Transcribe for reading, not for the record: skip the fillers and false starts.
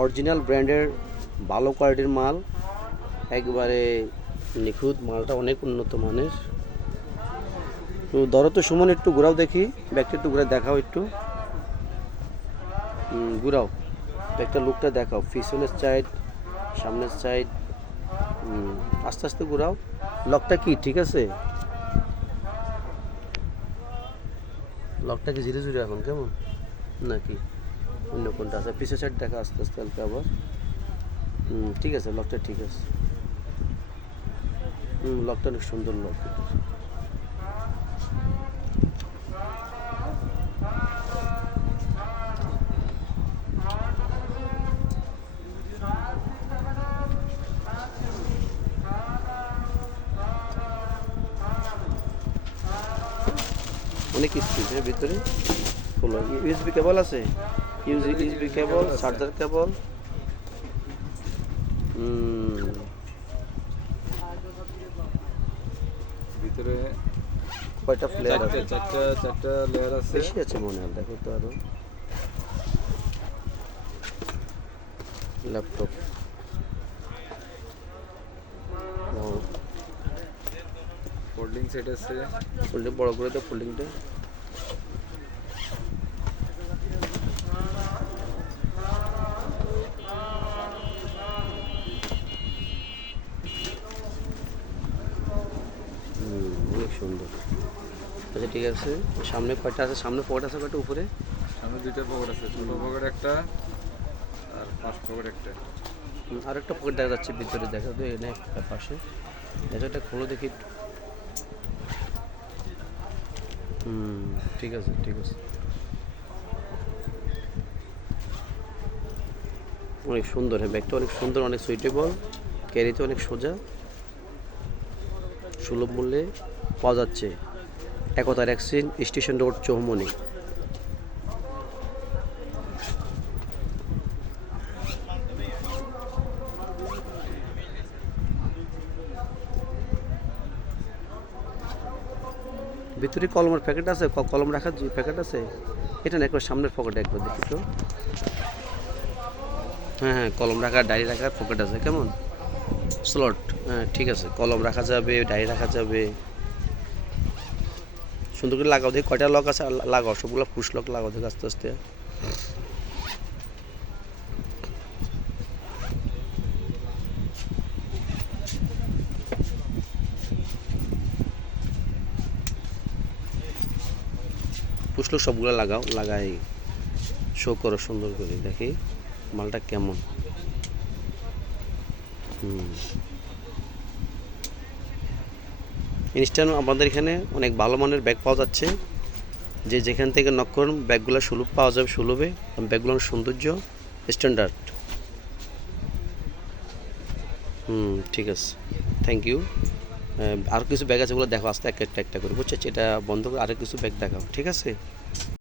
Original ব্র্যান্ডের ভালো কোয়ালিটির মাল, একবারে নিখুঁত, মালটা অনেক উন্নত মানের। তো ধরো তো সুমন, একটু ঘোরাও দেখি, ব্যাগটা একটু ঘুরে দেখাও একটু, ঘুরাও ব্যাগটা, লুকটা দেখাও, পিছনের সাইড, সামনের সাইড, আস্তে আস্তে ঘুরাও। লকটা কি ঠিক আছে? লকটা কি ধীরে ধীরে এখন কেমন নাকি অন্য কোনটা আছে? পিছের সাইড দেখা আস্তে আস্তে হালকা আবার। ঠিক আছে, লকটা ঠিক আছে। লকটা অনেক সুন্দর লক। অনেক স্পিড এর ভিতরে। খোলো, ইউএসবি কেবল আছে, ইউএসবি কেবল, চার্জার কেবল। ভিতরে কয়টা ফ্লেয়ার আছে? চারটা লেয়ার আছে। বেশি আছে মনে হয়, দেখো তো আরো। ল্যাপটপ, ফোল্ডিং সেট আছে। ফোল্ডিং বড় করে দাও, ফোল্ডিংটা। অনেক সুন্দর। আচ্ছা ঠিক আছে, সামনে কয়টা আছে? সামনে পকেট আছে কয়টা? উপরে সামনে দুইটা পকেট আছে, ছোট পকেট একটা আর পাঁচ পকেট একটা। আর একটা পকেট দেখা যাচ্ছে ভিতরে, দেখা তো এনে একটা পাশে। এটা খোলো দেখি একটু। ঠিক আছে ঠিক আছে। অনেক সুন্দর, হ্যাঁ ব্যাগটা অনেক সুন্দর, অনেক সুইটেবল, ক্যারিতে অনেক সোজা, সুলভ মূল্যে পাওয়া যাচ্ছে একতা রেক্সিন, স্টেশন রোড, চৌমনি। ভিতরে কলমের প্যাকেট আছে, কলম রাখার যে প্যাকেট আছে, এটা না, একবার সামনের পকেটে একবার দেখি তো। হ্যাঁ হ্যাঁ, কলম রাখার, ডায়েরি রাখার পকেট আছে, কেমন স্লট। হ্যাঁ ঠিক আছে, কলম রাখা যাবে, ডায়েরি রাখা যাবে। সুন্দর করে লাগাও দেখি, কয়টা লক আছে লাগাও, সবগুলো পুশ লক লাগাও দেখি আস্তে আস্তে। পুশ লক সবগুলো লাগাও, লাগাই শো করো সুন্দর করে দেখি মালটা কেমন। ইনস্ট্যান্ট আমাদের এখানে অনেক ভালো মানের ব্যাগ পাওয়া যাচ্ছে, যে যেখান থেকে নক করুন ব্যাগগুলো সুলভ পাওয়া যাবে, সুলভে। ব্যাগগুলোর সৌন্দর্য স্ট্যান্ডার্ড। ঠিক আছে, থ্যাংক ইউ। আর কিছু ব্যাগ আছে, ওগুলো দেখো আস্তে একটা একটা করে, বুঝছো? এটা বন্ধ করে আরও কিছু ব্যাগ দেখাও, ঠিক আছে।